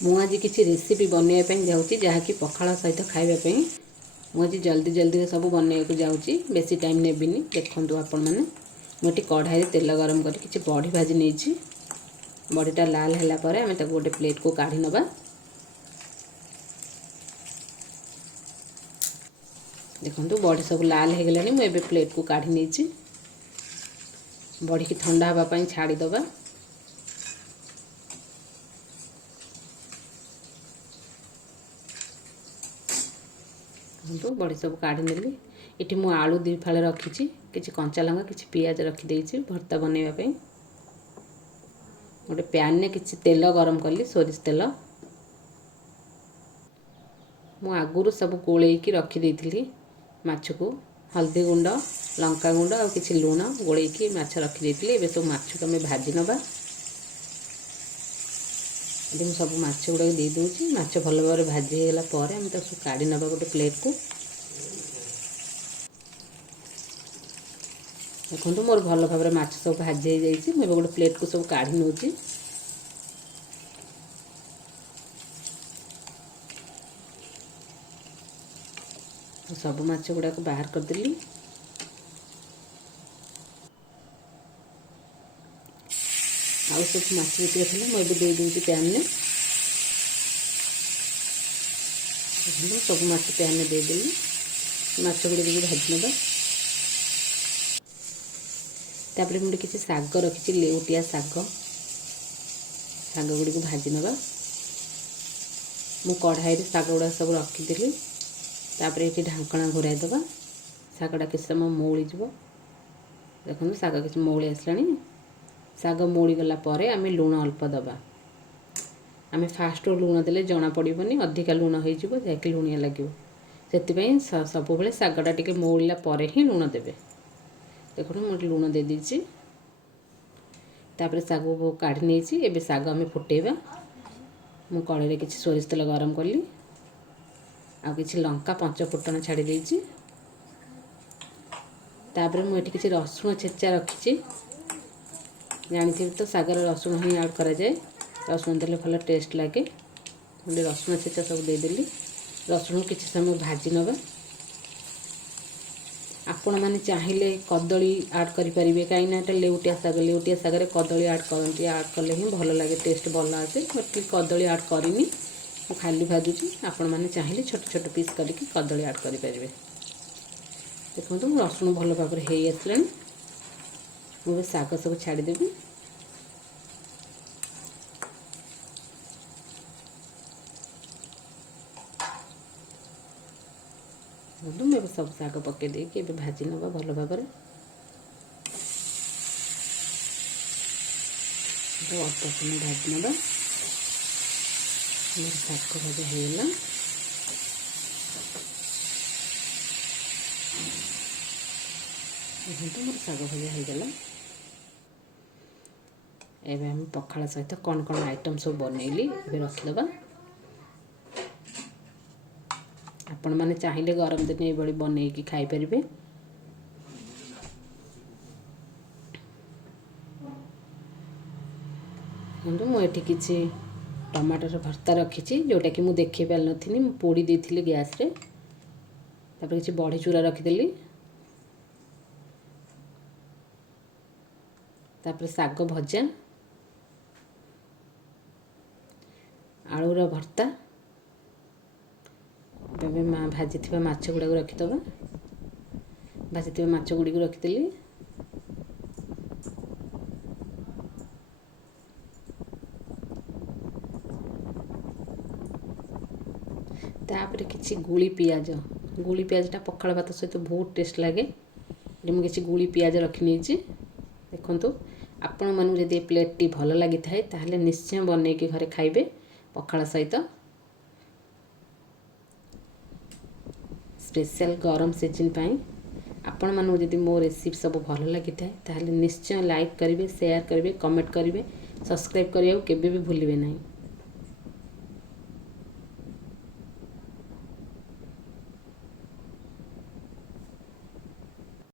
ମୁଁ ଆଜି କିଛି ରେସିପି ବନେଇବା ପାଇଁ ଯାଉଛି ଯାହାକି ପଖାଳ ସହିତ ଖାଇବା ପାଇଁ। ମୁଁ ଆଜି ଜଲ୍ଦି ଜଲ୍ଦିରେ ସବୁ ବନେଇବାକୁ ଯାଉଛି, ବେଶୀ ଟାଇମ୍ ନେବିନି। ଦେଖନ୍ତୁ ଆପଣମାନେ, ମୁଁ ଏଠି କଢ଼ାଇରେ ତେଲ ଗରମ କରି କିଛି ବଢ଼ି ଭାଜି ନେଇଛି। ବଢ଼ିଟା ଲାଲ ହେଲା ପରେ ଆମେ ତାକୁ ଗୋଟେ ପ୍ଲେଟ୍କୁ କାଢ଼ି ନେବା। ଦେଖନ୍ତୁ ବଢ଼ି ସବୁ ଲାଲ ହେଇଗଲାଣି। ମୁଁ ଏବେ ପ୍ଲେଟ୍କୁ କାଢ଼ି ନେଇଛି। ବଢ଼ିକି ଥଣ୍ଡା ହେବା ପାଇଁ ଛାଡ଼ିଦେବା। ଦେଖନ୍ତୁ ବଢ଼ି ସବୁ କାଢ଼ି ନେଲି। ଏଠି ମୁଁ ଆଳୁ 2 ଫାଳ ରଖିଛି, କିଛି କଞ୍ଚା ଲଙ୍କା, କିଛି ପିଆଜ ରଖିଦେଇଛି ଭର୍ତ୍ତା ବନେଇବା ପାଇଁ। ଗୋଟେ ପ୍ୟାନ୍ରେ କିଛି ତେଲ ଗରମ କଲି, ସୋରିଷ ତେଲ। ମୁଁ ଆଗରୁ ସବୁ ଗୋଳେଇକି ରଖିଦେଇଥିଲି ମାଛକୁ। ହଳଦୀ ଗୁଣ୍ଡ, ଲଙ୍କାଗୁଣ୍ଡ ଆଉ କିଛି ଲୁଣ ଗୋଳେଇକି ମାଛ ରଖିଦେଇଥିଲି। ଏବେ ସବୁ ମାଛକୁ ଆମେ ଭାଜି ନେବା। ଏଠି ମୁଁ ସବୁ ମାଛ ଗୁଡ଼ାକ ଦେଇଦେଉଛି। ମାଛ ଭଲ ଭାବରେ ଭାଜି ହେଇଗଲା ପରେ ଆମେ ତାକୁ କାଢ଼ି ନେବା ଗୋଟେ ପ୍ଲେଟ୍କୁ। ଦେଖନ୍ତୁ ମୋର ଭଲ ଭାବରେ ମାଛ ସବୁ ଭାଜି ହେଇଯାଇଛି। ମୁଁ ଏବେ ଗୋଟେ ପ୍ଲେଟ୍କୁ ସବୁ କାଢ଼ି ନେଉଛି। ସବୁ ମାଛ ଗୁଡ଼ାକ ବାହାର କରିଦେଲି। ଆଉ ସବୁ ମାଛ ଯେତିକି ଥିଲା ମୁଁ ଏବେ ଦେଇଦେଉଛି ପ୍ୟାନ୍ରେ। ସବୁ ମାଛ ପ୍ୟାନ୍ରେ ଦେଇଦେଲି। ମାଛ ଗୁଡ଼ିକୁ ବି ଭାଜି ନେବା। ତାପରେ ମୁଁ କିଛି ଶାଗ ରଖିଛି, ଲେଉଟିଆ ଶାଗ। ଶାଗ ଗୁଡ଼ିକୁ ଭାଜି ନେବା। ମୁଁ କଢ଼ାଇରେ ଶାଗ ଗୁଡ଼ା ସବୁ ରଖିଦେଲି। ତାପରେ ଏଠି ଢାଙ୍କଣା ଘୋରାଇ ଦେବା। ଶାଗଟା କିଛି ସମୟ ମଉଳିଯିବ। ଦେଖନ୍ତୁ ଶାଗ କିଛି ମଉଳି ଆସିଲାଣି। ଶାଗ ମଉଳିଗଲା ପରେ ଆମେ ଲୁଣ ଅଳ୍ପ ଦେବା। ଆମେ ଫାଷ୍ଟରୁ ଲୁଣ ଦେଲେ ଜଣାପଡ଼ିବନି, ଅଧିକା ଲୁଣ ହେଇଯିବ, ଯାଇକି ଲୁଣିଆ ଲାଗିବ। ସେଥିପାଇଁ ସବୁବେଳେ ଶାଗଟା ଟିକେ ମଉଳିଲା ପରେ ହିଁ ଲୁଣ ଦେବେ। ଦେଖନ୍ତୁ ମୁଁ ଲୁଣ ଦେଇଦେଇଛି। ତାପରେ ଶାଗକୁ କାଢ଼ି ନେଇଛି। ଏବେ ଶାଗ ଆମେ ଫୁଟେଇବା। ମୁଁ କଢ଼େଇରେ କିଛି ସୋରିଷ ତେଲ ଗରମ କଲି, ଆଉ କିଛି ଲଙ୍କା 5 ଫୁଟଣ ଛାଡ଼ି ଦେଇଛି। ତାପରେ ମୁଁ ଏଠି କିଛି ରସୁଣ ଛେଚା ରଖିଛି। ଜାଣିଥିବେ ତ ଶାଗରେ ରସୁଣ ହିଁ ଆଡ଼୍ କରାଯାଏ। ରସୁଣ ଦେଲେ ଭଲ ଟେଷ୍ଟ ଲାଗେ। ମୁଁ ରସୁଣ ଛେଚା ସବୁ ଦେଇଦେଲି। ରସୁଣକୁ କିଛି ସମୟ ଭାଜି ନେବା। ଆପଣମାନେ ଚାହିଁଲେ କଦଳୀ ଆଡ଼୍ କରିପାରିବେ, କାହିଁକିନା ଏଟା ଲେଉଟିଆ ଶାଗ। ଲେଉଟିଆ ଶାଗରେ କଦଳୀ ଆଡ଼୍ କରନ୍ତି। ଆଡ଼୍ କଲେ ହିଁ ଭଲ ଲାଗେ, ଟେଷ୍ଟ ଭଲ ଆସେ। ମୁଁ କଦଳୀ ଆଡ଼୍ କରିନି, ମୁଁ ଖାଲି ଭାଜୁଛି। ଆପଣମାନେ ଚାହିଁଲେ ଛୋଟ ଛୋଟ ପିସ୍ କରିକି କଦଳୀ ଆଡ଼୍ କରିପାରିବେ। ଦେଖନ୍ତୁ ରସୁଣ ଭଲ ଭାବରେ ହେଇ ଆସିଲାଣି। ମୁଁ ଏବେ ଶାଗ ସବୁ ଛାଡ଼ିଦେବି। ମୁଁ ଏବେ ସବୁ ଶାଗ ପକାଇ ଦେଇକି ଏବେ ଭାଜି ନେବା ଭଲ ଭାବରେ। ଅଳ୍ପ ସମୟ ଭାଜି ନେବା। ମୋର ଶାଗ ଭଜା ହେଇଗଲା। ଦେଖନ୍ତୁ ମୋର ଶାଗ ଭଜା ହେଇଗଲା। ଏବେ ଆମେ ପଖାଳ ସହିତ କ'ଣ କ'ଣ ଆଇଟମ୍ ସବୁ ବନେଇଲି ଏବେ ରଖିଦେବା। ଆପଣମାନେ ଚାହିଁଲେ ଗରମ ଦିନେ ଏଇଭଳି ବନେଇକି ଖାଇପାରିବେ। ଦେଖନ୍ତୁ ମୁଁ ଏଠି କିଛି ଟମାଟର ଭର୍ତ୍ତା ରଖିଛି, ଯେଉଁଟାକି ମୁଁ ଦେଖାଇ ପାରିନଥିଲି, ମୁଁ ପୋଡ଼ି ଦେଇଥିଲି ଗ୍ୟାସ୍ରେ। ତାପରେ କିଛି ବଢ଼ି ଚୁରା ରଖିଦେଲି। ତାପରେ ଶାଗ ଭଜା, ଆଳୁର ଭର୍ତ୍ତା। ଏବେ ଭାଜିଥିବା ମାଛ ଗୁଡ଼ାକୁ ରଖିଦେବା। ଭାଜିଥିବା ମାଛ ଗୁଡ଼ିକୁ ରଖିଦେଲି। ତାପରେ କିଛି ଗୁଳି ପିଆଜ। ଗୁଳି ପିଆଜଟା ପଖାଳ ଭାତ ସହିତ ବହୁତ ଟେଷ୍ଟ ଲାଗେ। ଏଠି ମୁଁ କିଛି ଗୁଳି ପିଆଜ ରଖି ନେଇଛି। ଦେଖନ୍ତୁ ଆପଣମାନଙ୍କୁ ଯଦି ଏ ପ୍ଲେଟ୍ଟି ଭଲ ଲାଗିଥାଏ ତାହେଲେ ନିଶ୍ଚୟ ବନେଇକି ଘରେ ଖାଇବେ ପଖାଳ ସହିତ। ସ୍ପେଶାଲ ଗରମ ସିଜନ୍ ପାଇଁ ଆପଣମାନଙ୍କୁ ଯଦି ମୋ ରେସିପି ସବୁ ଭଲ ଲାଗିଥାଏ ତାହେଲେ ନିଶ୍ଚୟ ଲାଇକ୍ କରିବେ, ସେୟାର କରିବେ, କମେଣ୍ଟ କରିବେ, ସବସ୍କ୍ରାଇବ୍ କରିବାକୁ କେବେ ବି ଭୁଲିବେ ନାହିଁ।